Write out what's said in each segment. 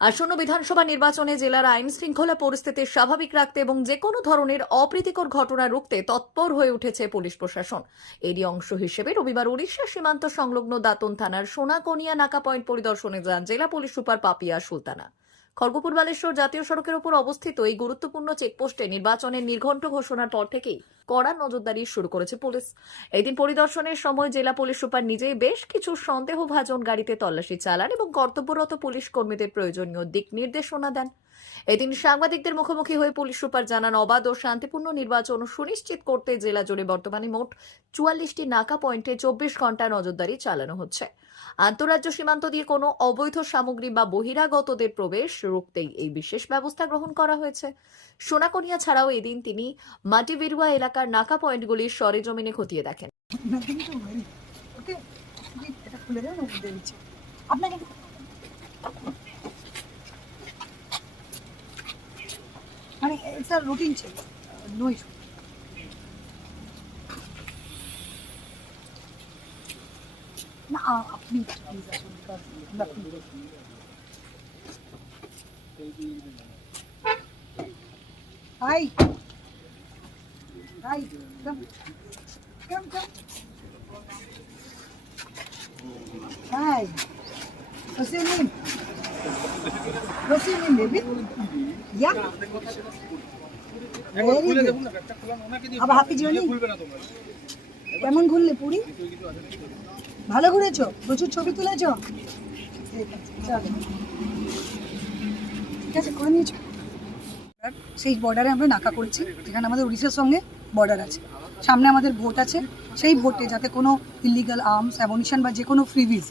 আসন্ন বিধানসভা নির্বাচনে জেলার আইন শৃঙ্খলা পরিস্থিতি স্বাভাবিক রাখতে এবং যে কোনো ধরনের অপ্রীতিকর ঘটনা রুখতে তৎপর হয়ে উঠেছে পুলিশ প্রশাসন। এরই অংশ হিসেবে রবিবার উড়িষ্যা সীমান্ত সংলগ্ন দাতন থানার সোনাকনিয়া নাকা পয়েন্ট পরিদর্শনে যান জেলা পুলিশ সুপার পাপিয়া সুলতানা। খড়গপুর বালেশ্বর জাতীয় সড়কের উপর অবস্থিত এই গুরুত্বপূর্ণ চেকপোস্টে নির্বাচনের নির্ঘণ্ট ঘোষণার পর থেকেই কড়া নজরদারি শুরু করেছে পুলিশ। এদিন পরিদর্শনের সময় জেলা পুলিশ সুপার নিজেই বেশ কিছু সন্দেহভাজন গাড়িতে তল্লাশি চালান এবং কর্তব্যরত পুলিশ কর্মীদের প্রয়োজনীয় দিক নির্দেশনা দেন। এদিন সাংবাদিকদের মুখোমুখি হয়ে পুলিশ সুপার জানান, অবাধ ও শান্তিপূর্ণ নির্বাচন সুনিশ্চিত করতে জেলা জুড়ে বর্তমানে মোট 44টি নাকা পয়েন্টে 24 ঘন্টা নজরদারি চালানো হচ্ছে। আন্তঃরাজ্য সীমান্ত দিয়ে কোনো অবৈধ সামগ্রী বা বহিরাগতদের প্রবেশ রুখতেই এই বিশেষ ব্যবস্থা গ্রহণ করা হয়েছে। সোনাকনিয়া ছাড়াও এদিন তিনি মাটিবেরুয়া এলাকার নাকা পয়েন্টগুলির সরেজমিনে খতিয়ে দেখেন। মানে এটা রুটিন ছিল, নো ইস্যু। না আপনি প্লিজ আসুন, hi hi, come come come, hi, what's your name? What's your name, baby? Yeah. अब हैप्पी জার্নি। কেমন ঘুরলে পুরী? ভালো ঘুরেছো? প্রচুর ছবি তুলেছো? ঠিক আছে, করে নিয়েছো। সেই বর্ডারে আমরা নাকা করেছি, যেখানে আমাদের উড়িষ্যার সঙ্গে বর্ডার আছে। সামনে আমাদের ভোট আছে, সেই ভোটে যাতে কোনো ইলিগাল আর্মস, অ্যামুনিশন বা যে কোনো ফ্রিভিজ,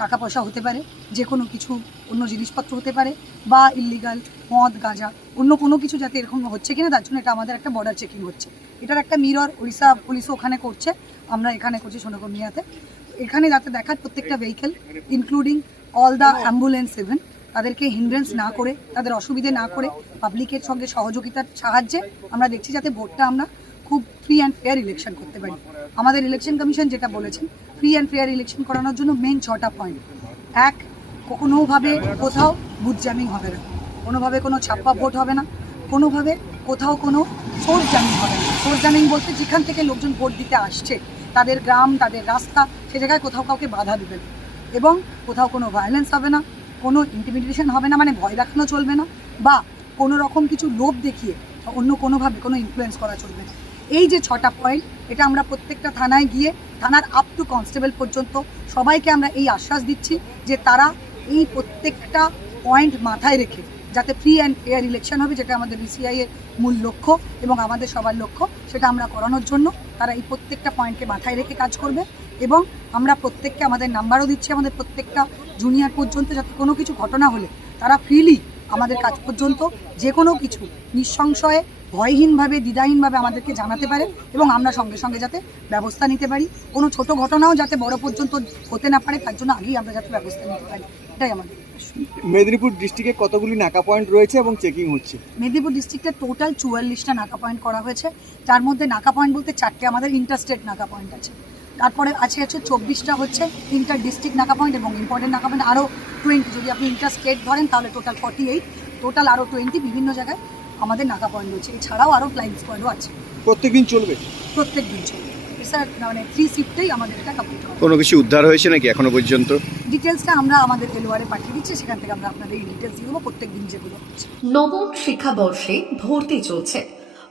টাকা পয়সা হতে পারে, যে কোনো কিছু অন্য জিনিসপত্র হতে পারে, বা ইলিগাল মদ গাঁজা অন্য কোনো কিছু যাতে এরকম হচ্ছে কিনা, তার জন্য এটা আমাদের একটা বর্ডার চেকিং হচ্ছে। এটার একটা মিরর উড়িষ্যা পুলিশও ওখানে করছে, আমরা এখানে করছি সোনাকনিয়াতে। এখানে যাতে দেখার প্রত্যেকটা vehicle including all the ambulance even, তাদেরকে হিন্ড্রেন্স না করে, তাদের অসুবিধে না করে, পাবলিকের সঙ্গে সহযোগিতার সাহায্যে আমরা দেখছি যাতে ভোটটা আমরা খুব ফ্রি অ্যান্ড ফেয়ার ইলেকশন করতে পারি। আমাদের ইলেকশন কমিশন যেটা বলেছেন, ফ্রি অ্যান্ড ফেয়ার ইলেকশন করানোর জন্য মেন 6টা পয়েন্ট। এক, কোনোভাবে কোথাও বুথ জ্যামিং হবে না, কোনোভাবে কোনো ছাপ্পা ভোট হবে না, কোনোভাবে কোথাও কোনো সোর্স জ্যামিং হবে না। সোর্স জ্যামিং বলতে যেখান থেকে লোকজন ভোট দিতে আসছে, তাদের গ্রাম, তাদের রাস্তা, সে জায়গায় কোথাও কাউকে বাধা দেবে না, এবং কোথাও কোনো ভায়োলেন্স হবে না, কোনো ইন্টিমিডেশন হবে না, মানে ভয় দেখানো চলবে না, বা কোনো রকম কিছু লোভ দেখিয়ে অন্য কোনোভাবে কোনো ইনফ্লুয়েন্স করা চলবে না। এই যে 6টা পয়েন্ট, এটা আমরা প্রত্যেকটা থানায় গিয়ে, থানার আপ টু কনস্টেবল পর্যন্ত সবাইকে আমরা এই আশ্বাস দিচ্ছি যে তারা এই প্রত্যেকটা পয়েন্ট মাথায় রেখে যাতে ফ্রি অ্যান্ড ফেয়ার ইলেকশন হবে, যেটা আমাদের বিসিআই এর মূল লক্ষ্য এবং আমাদের সবার লক্ষ্য, সেটা আমরা করানোর জন্য তারা এই প্রত্যেকটা পয়েন্টকে মাথায় রেখে কাজ করবে। এবং আমরা প্রত্যেককে আমাদের নাম্বারও দিচ্ছি, আমাদের প্রত্যেকটা জুনিয়র পর্যন্ত, যাতে কোনো কিছু ঘটনা হলে তারা ফ্রিলি আমাদের কাজ পর্যন্ত যে কোনো কিছু নিঃসংশয়ে, ভয়হীনভাবে, দ্বিধাহীনভাবে আমাদেরকে জানাতে পারে, এবং আমরা সঙ্গে সঙ্গে যাতে ব্যবস্থা নিতে পারি। কোনো ছোট ঘটনাও যাতে বড় পর্যন্ত হতে না পারে, তার জন্য আগেই আমরা যাতে ব্যবস্থা নিতে পারি, এটাই আমাদের। মেদিনীপুর ডিস্ট্রিক্টে কতগুলি নাকা পয়েন্ট রয়েছে এবং চেকিং হচ্ছে? মেদিনীপুর ডিস্ট্রিক্টে টোটাল 44টা নাকা পয়েন্ট করা হয়েছে, যার মধ্যে নাকা পয়েন্ট বলতে 4টে আমাদের ইন্টারস্টেট নাকা পয়েন্ট আছে, তারপরে আছে 24টা হচ্ছে ইন্টার ডিস্ট্রিক্ট নাকা পয়েন্ট, এবং ইম্পর্টেন্ট নাকা পয়েন্ট আরও 20। যদি আপনি ইন্টার স্টেট ধরেন তাহলে টোটাল 48, টোটাল আরও 20 বিভিন্ন জায়গায় আমাদের নাকা পয়েন্ট রয়েছে। এছাড়াও আরও ফ্লাইং স্কোয়াডও আছে। প্রত্যেকদিন চলবে? প্রত্যেক দিন চলবে স্যার, মানে 3 শিফটেই আমাদের এটা কমপ্লিট হবে। কোনো কিছু উদ্ধার হয়েছে নাকি এখনো পর্যন্ত? ডিটেলসটা আমরা আমাদের এলওয়ারে পাঠিয়ে দিচ্ছি, সেখান থেকে আমরা আপনাদের এই ডিটেলস দিয়ে দেবো প্রত্যেক দিন যেগুলো হচ্ছে। নবম শিক্ষাবর্ষে ভর্তি চলছে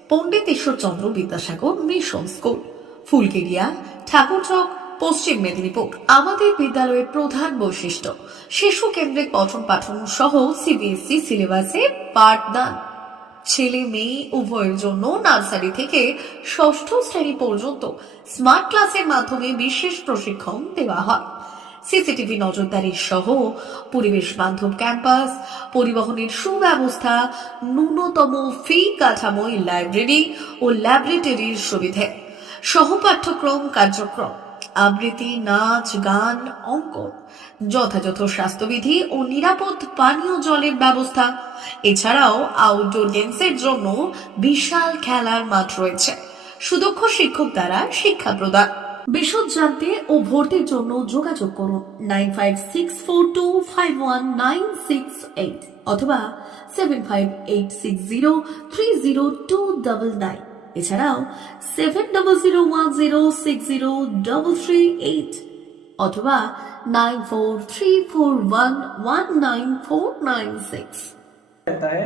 পণ্ডিত ঈশ্বরচন্দ্র বিদ্যাসাগর মিশন স্কুল, ফুলকেরিয়া, ঠাকুরচক, পশ্চিম মেদিনীপুর। আমাদের বিদ্যালয়ের প্রধান বৈশিষ্ট্য শিশু কেন্দ্রিক পঠন পাঠন সহ সিবিএসই সিলেবাসে পাঠদান। ছেলে মেয়ে উভয়ের জন্য নার্সারি থেকে 6ষ্ঠ শ্রেণী পর্যন্ত স্মার্ট ক্লাসের মাধ্যমে বিশেষ প্রশিক্ষণ দেওয়া হয়। সিসিটিভি নজরদারি সহ পরিবেশ বান্ধব ক্যাম্পাস, পরিবহনের সুব্যবস্থা, ন্যূনতম ফি কাঠামোয় লাইব্রেরি ও ল্যাবরেটরির সুবিধে, সহপাঠ্যক্রম কার্যক্রম, আবৃত্তি, নাচ, গান, অঙ্কন, যথাযথ স্বাস্থ্যবিধি ও নিরাপদ পানীয় জলের ব্যবস্থা। এছাড়াও আউটডোর গেমসের জন্য বিশাল খেলার মাঠ রয়েছে। সুদক্ষ শিক্ষক দ্বারা শিক্ষা প্রদান। বিশদ জানতে ও ভর্তির জন্য যোগাযোগ করুন 9564251968। অথবা 7586030299। এছাড়াও 7001060338 অথবা 9434119496। रहता है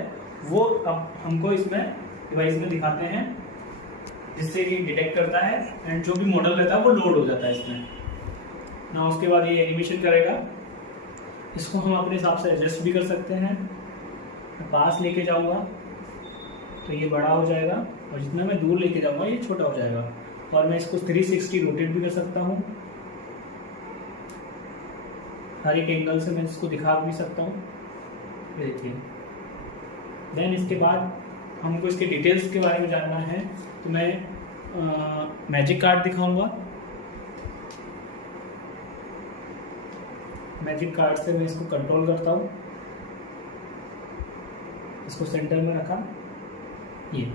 वो अब हमको इसमें डिवाइस में दिखाते हैं, जिससे ये डिटेक्ट करता है एंड जो भी मॉडल रहता है वो लोड हो जाता है इसमें ना। उसके बाद ये एनिमेशन करेगा। इसको हम अपने हिसाब से एडजस्ट भी कर सकते हैं। मैं पास लेके जाऊंगा तो ये बड़ा हो जाएगा और जितना मैं दूर लेके जाऊंगा ये छोटा हो जाएगा। और मैं इसको 360 रोटेट भी कर सकता हूँ। हर एक एंगल से मैं इसको दिखा भी सकता हूँ। ये देखिए। देन इसके बाद हमको इसके डिटेल्स के बारे में जानना है तो मैं मैजिक कार्ड दिखाऊंगा। मैजिक कार्ड से मैं इसको कंट्रोल करता हूँ। इसको सेंटर में रखा, ये